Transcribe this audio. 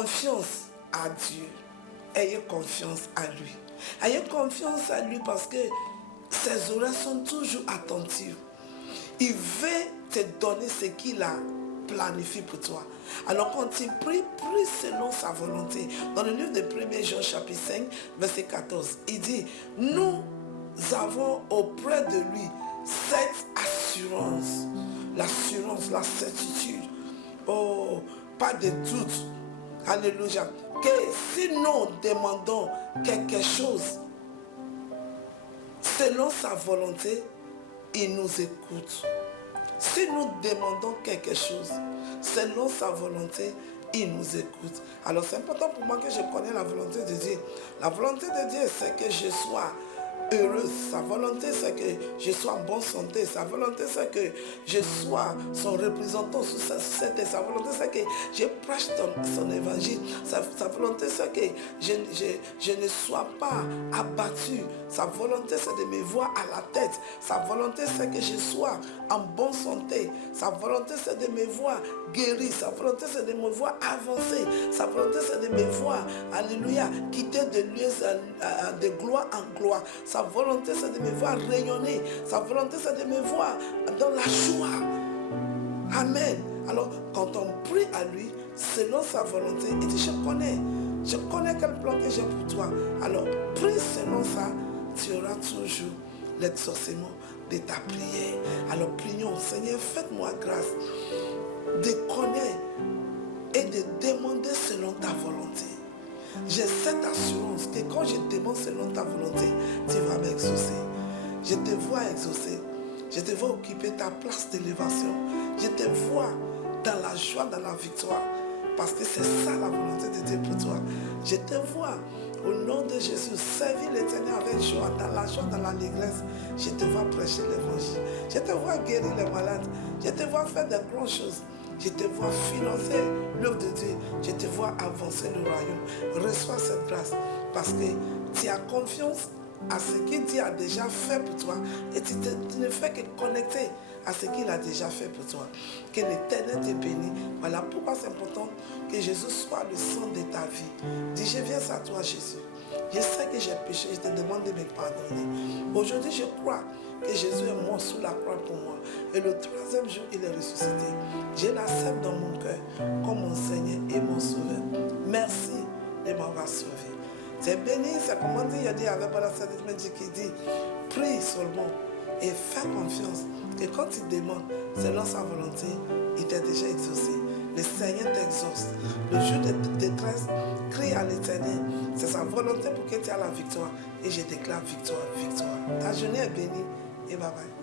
confiance à Dieu. Ayez confiance à lui. Ayez confiance à lui parce que ses oreilles sont toujours attentives. Il veut te donner ce qu'il a planifié pour toi. Alors quand tu pries, prie selon sa volonté. Dans le livre de 1 Jean chapitre 5, verset 14, il dit, nous avons auprès de lui cette assurance. L'assurance, la certitude. Oh, pas de doute. Alléluia. Que si nous demandons quelque chose selon sa volonté, il nous écoute. Si nous demandons quelque chose selon sa volonté, il nous écoute. Alors c'est important pour moi que je connaisse la volonté de Dieu. La volonté de Dieu, c'est que je sois heureuse. Sa volonté, c'est que je sois en bonne santé. Sa volonté, c'est que je sois son représentant sur cette terre. Sa volonté, c'est que je prêche son évangile. Sa volonté, c'est que je ne sois pas abattu. Sa volonté, c'est de me voir à la tête. Sa volonté, c'est que je sois en bonne santé. Sa volonté, c'est de me voir guéri. Sa volonté, c'est de me voir avancer. Sa volonté, c'est de me voir, alléluia, quitter de lieux de gloire en gloire. Sa volonté, c'est de me voir rayonner. Sa volonté, c'est de me voir dans la joie. Amen. Alors, quand on prie à lui, selon sa volonté, il dit, je connais quel plan que j'ai pour toi. Alors, prie selon ça, tu auras toujours l'exaucement de ta prière. Alors, prions, Seigneur, faites-moi grâce de connaître et de demander selon ta volonté. J'ai cette assurance que quand je demande selon ta volonté, tu vas m'exaucer. Je te vois exaucer. Je te vois occuper ta place d'élévation. Je te vois dans la joie, dans la victoire. Parce que c'est ça la volonté de Dieu pour toi. Je te vois au nom de Jésus servir l'Éternel avec joie, dans la joie, dans l'allégresse. Je te vois prêcher l'évangile. Je te vois guérir les malades. Je te vois faire de grandes choses. Je te vois financer l'œuvre de Dieu. Je te vois avancer le royaume. Reçois cette grâce parce que tu as confiance à ce que Dieu a déjà fait pour toi et tu ne fais que connecter à ce qu'il a déjà fait pour toi. Que l'Éternel te bénisse. Voilà pourquoi c'est important que Jésus soit le centre de ta vie. Dis, je viens à toi, Jésus. Je sais que j'ai péché, je te demande de me pardonner. Aujourd'hui, je crois que Jésus est mort sous la croix pour moi. Et le troisième jour, il est ressuscité. Je l'accepte dans mon cœur comme mon Seigneur et mon Sauveur. Merci de m'avoir sauvé. C'est béni, c'est comment dire, il y a dit avec la Sainte qui dit, prie seulement et fais confiance que quand tu demandes selon sa volonté, il t'a déjà exaucé. Le Seigneur t'exauce. Le jour de détresse, crie à l'Éternel. C'est sa volonté pour que tu aies la victoire. Et je déclare victoire, victoire. Ta journée est bénie et bye bye.